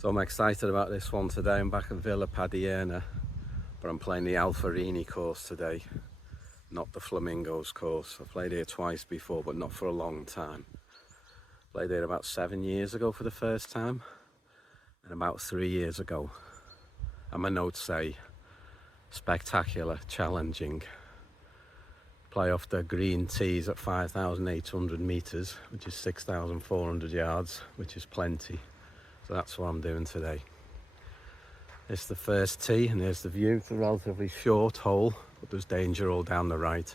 So I'm excited about this one today. I'm back at Villa Padierna, but I'm playing the Alferini Course today, not the Flamingos course. I've played here twice before, but not for a long time. Played here about 7 years ago for the first time, and about 3 years ago. And my notes say, spectacular, challenging. Play off the green tees at 5,800 meters, which is 6,400 yards, which is plenty. So that's what I'm doing today. It's the first tee, and there's the view. It's a relatively short hole, but there's danger all down the right.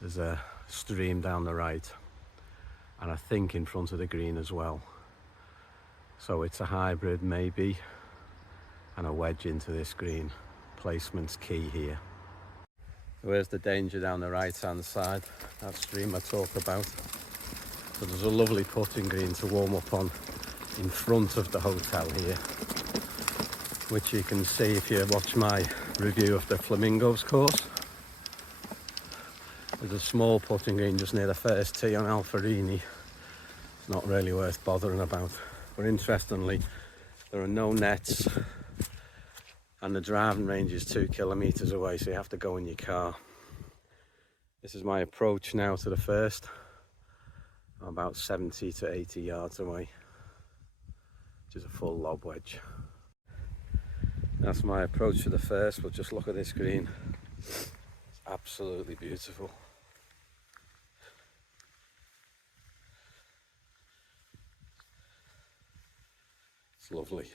There's a stream down the right, and I think in front of the green as well. So it's a hybrid maybe, and a wedge into this green. Placement's key here. So where's the danger down the right hand side, that stream I talk about. So there's a lovely putting green to warm up on in front of the hotel here, which you can see if you watch my review of the Flamingos course. There's a small putting green just near the first tee on Alferini. It's not really worth bothering about. But interestingly, there are no nets, and the driving range is 2 kilometers away, so you have to go in your car. This is my approach now to the first. I'm about 70 to 80 yards away, which is a full lob wedge. That's my approach to the first, but just look at this green. It's absolutely beautiful. It's lovely.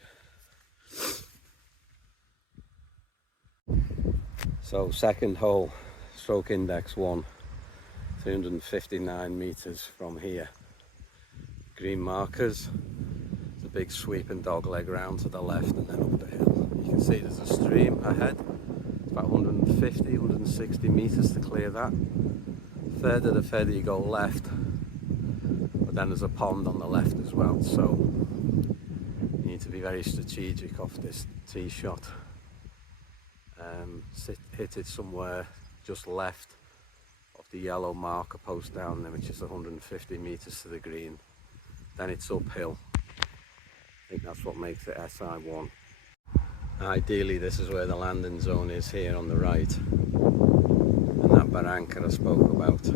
So second hole, stroke index 1, 359 meters from here. Green markers, there's a big sweeping dog leg round to the left and then up the hill. You can see there's a stream ahead. It's about 150, 160 meters to clear that. The further you go left, but then there's a pond on the left as well. So you need to be very strategic off this tee shot. Hit it somewhere just left of the yellow marker post down there, which is 150 meters to the green. Then it's uphill. I think that's what makes it SI1. Ideally this is where the landing zone is, here on the right, and that barranca I spoke about,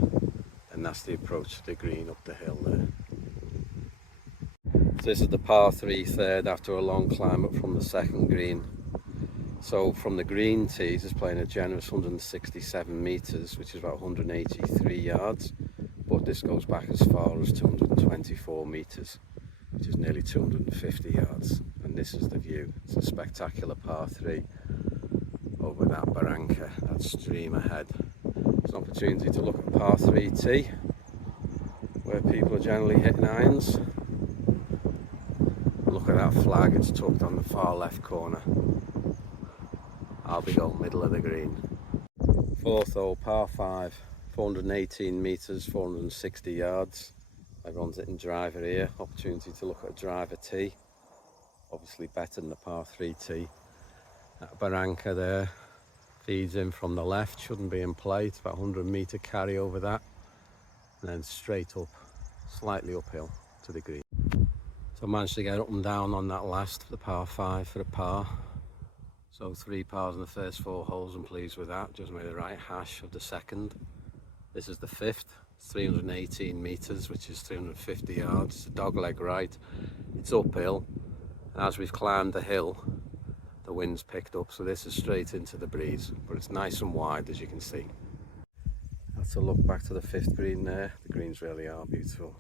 and that's the approach to the green up the hill there. So this is the par 3 third after a long climb up from the second green. So from the green tees, it's playing a generous 167 meters, which is about 183 yards, but this goes back as far as 224 meters, which is nearly 250 yards. And this is the view. It's a spectacular par 3 over that barranca, that stream ahead. It's an opportunity to look at par 3 tee, where people are generally hitting irons. Look at that flag, it's tucked on the far left corner. I'll be going middle of the green. Fourth hole, par 5, 418 meters, 460 yards. Everyone's hitting driver here. Opportunity to look at a driver tee. Obviously better than the par 3 tee. That barranca there feeds in from the left, shouldn't be in play. It's about 100 meter carry over that, and then straight up, slightly uphill to the green. So I managed to get up and down on that last, the par 5 for a par. So 3 pars in the first 4 holes, I'm pleased with that. Just made the right hash of the second. This is the 5th, it's 318 meters, which is 350 yards. It's a dog leg right, it's uphill. And as we've climbed the hill, the wind's picked up, so this is straight into the breeze, but it's nice and wide, as you can see. That's a look back to the 5th green there. The greens really are beautiful.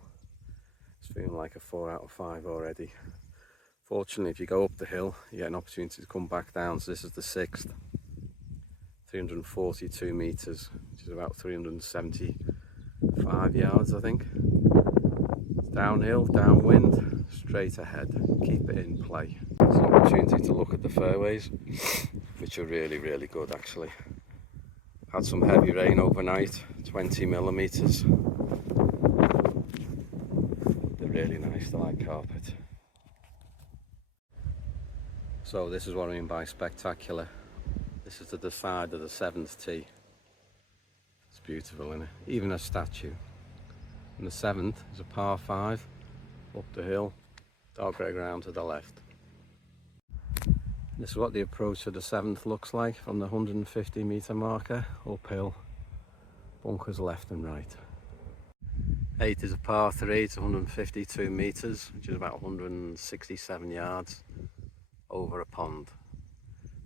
It's feeling like a 4 out of 5 already. Fortunately, if you go up the hill, you get an opportunity to come back down. So this is the 6th, 342 meters, which is about 375 yards, I think. It's downhill, downwind, straight ahead. Keep it in play. It's an opportunity to look at the fairways, which are really, really good actually. Had some heavy rain overnight, 20 millimeters. They're really nice, they're like carpet. So this is what I mean by spectacular. This is to the side of the 7th tee. It's beautiful, isn't it? Even a statue. And the 7th is a par 5, up the hill, dogleg round to the left. This is what the approach to the 7th looks like from the 150 metre marker, uphill, bunkers left and right. 8 is a par 3, it's 152 metres, which is about 167 yards over a pond.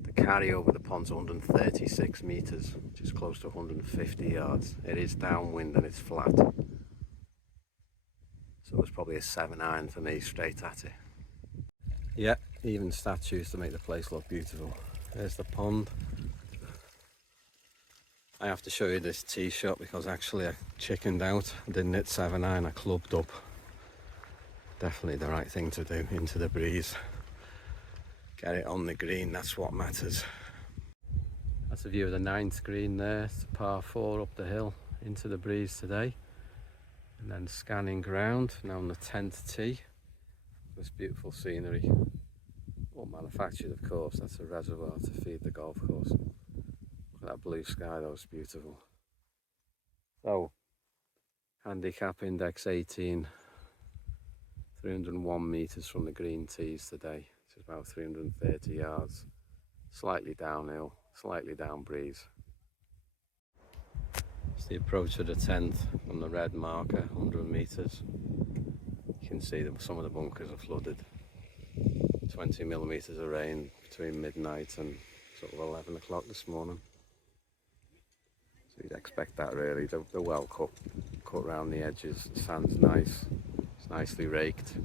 The carry over the pond's 136 metres, which is close to 150 yards. It is downwind and it's flat. So it's probably a 7-iron for me straight at it. Yeah, even statues to make the place look beautiful. There's the pond. I have to show you this tee shot because actually I chickened out. I didn't hit 7-iron, I clubbed up. Definitely the right thing to do, into the breeze. Get it on the green, that's what matters. That's a view of the 9th green there. It's a par 4 up the hill into the breeze today. And then scanning ground, now on the 10th tee. This beautiful scenery. All manufactured, of course. That's a reservoir to feed the golf course. Look at that blue sky, that was beautiful. So, handicap index 18, 301 metres from the green tees today. It's about 330 yards. Slightly downhill, slightly down breeze. It's the approach to the 10th from the red marker, 100 metres. You can see that some of the bunkers are flooded. 20 millimetres of rain between midnight and sort of 11 o'clock this morning. So you'd expect that really. They're well cut around the edges. The sand's nice. It's nicely raked.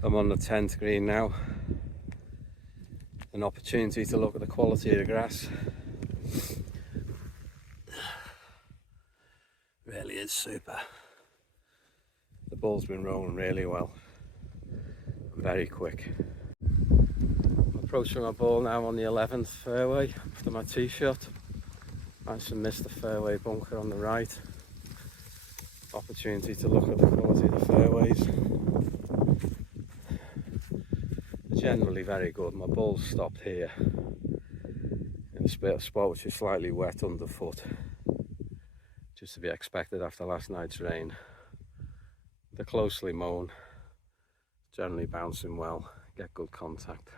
So I'm on the 10th green now. An opportunity to look at the quality of the grass. Really is super. The ball's been rolling really well. Very quick. Approaching my ball now on the 11th fairway after my tee shot. Managed to miss the fairway bunker on the right. Opportunity to look at the quality of the fairways. They're generally very good. My ball's stopped here in a spot which is slightly wet underfoot. Just to be expected after last night's rain. They're closely mown. Generally bouncing well, get good contact.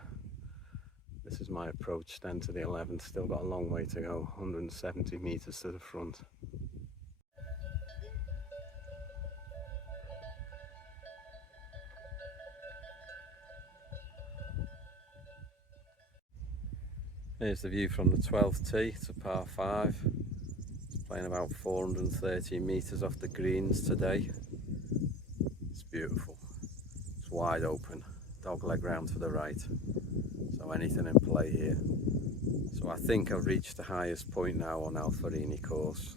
This is my approach then to the 11th, still got a long way to go, 170 metres to the front. Here's the view from the 12th tee, it's a par 5. It's playing about 430 metres off the greens today. It's beautiful. Wide open, dogleg round to the right, so anything in play here. So I think I've reached the highest point now on Alferini Course,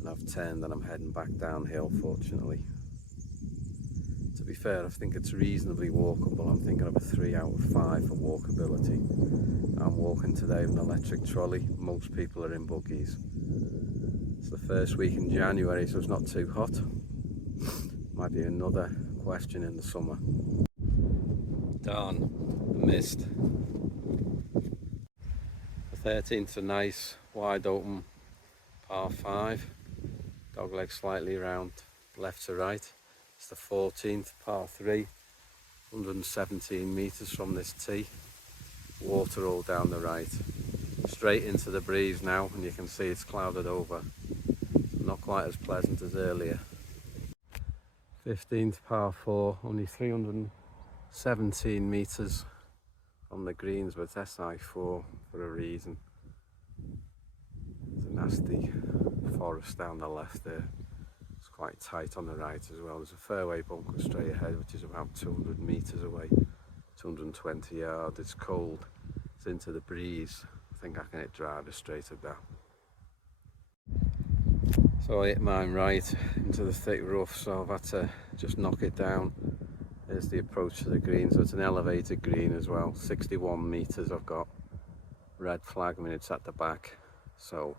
and I've turned and I'm heading back downhill fortunately. To be fair, I think it's reasonably walkable. I'm thinking of a 3 out of 5 for walkability. I'm walking today with an electric trolley. Most people are in buggies. It's the first week in January, so it's not too hot. Might be another question in the summer. Darn, the mist. The 13th, a nice wide open par 5. Dogleg slightly round left to right. It's the 14th, par 3. 117 metres from this tee. Water all down the right. Straight into the breeze now, and you can see it's clouded over. Not quite as pleasant as earlier. 15th par 4, only 317 metres from the greens, but it's SI4 for a reason. There's a nasty forest down the left there. It's quite tight on the right as well. There's a fairway bunker straight ahead, which is about 200 metres away, 220 yards. It's cold, it's into the breeze. I think I can hit driver straight at that. So I hit mine right into the thick rough, so I've had to just knock it down. There's the approach to the green, so it's an elevated green as well. 61 metres I've got. Red flag, I mean it's at the back, so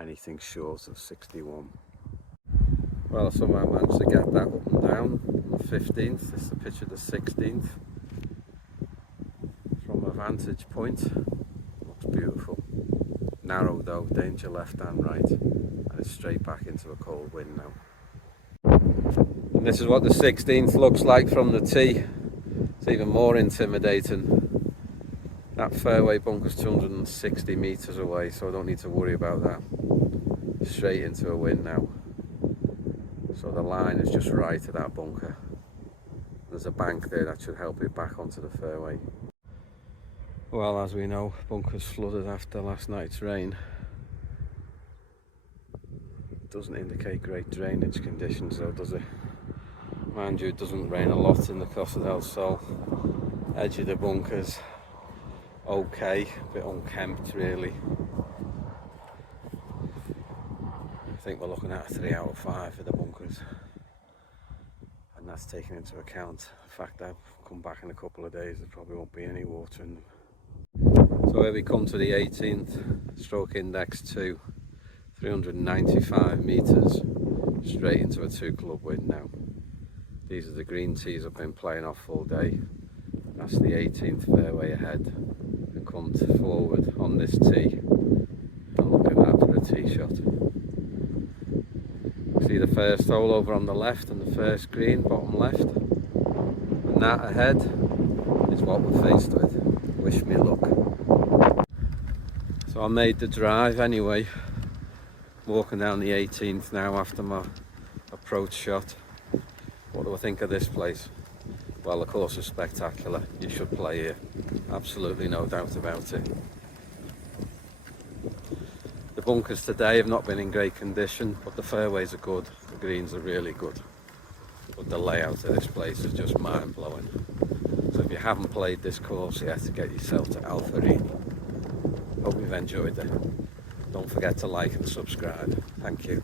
anything short of 61. Well, I somehow managed to get that up and down on the 15th. This is the pitch of the 16th. From a vantage point, looks beautiful. Narrow though, danger left and right. And it's straight back into a cold wind now. The This is what the 16th looks like from the tee. It's even more intimidating. That fairway bunker's 260 metres away, so I don't need to worry about that. Straight into a wind now. So the line is just right at that bunker. There's a bank there that should help it back onto the fairway. Well, as we know, bunker's flooded after last night's rain. Doesn't indicate great drainage conditions though, does it? Mind you, it doesn't rain a lot in the Costa del Sol. Edge of the bunker's okay, a bit unkempt really. I think we're looking at a 3 out of 5 for the bunkers. And that's taken into account the fact that I've come back in a couple of days, there probably won't be any water in them. So here we come to the 18th, stroke index 2, 395 metres, straight into a 2 club wind now. These are the green tees I've been playing off all day. That's the 18th fairway ahead, and come forward on this tee and look at that for a tee shot. See the first hole over on the left and the first green, bottom left, and that ahead is what we're faced with. Wish me luck. So I made the drive anyway, walking down the 18th now after my approach shot. What do I think of this place? Well, the course is spectacular. You should play here, absolutely no doubt about it. The bunkers today have not been in great condition, but the fairways are good, the greens are really good. But the layout of this place is just mind-blowing. So if you haven't played this course yet, get yourself to Alferini. Hope you've enjoyed it. Don't forget to like and subscribe. Thank you.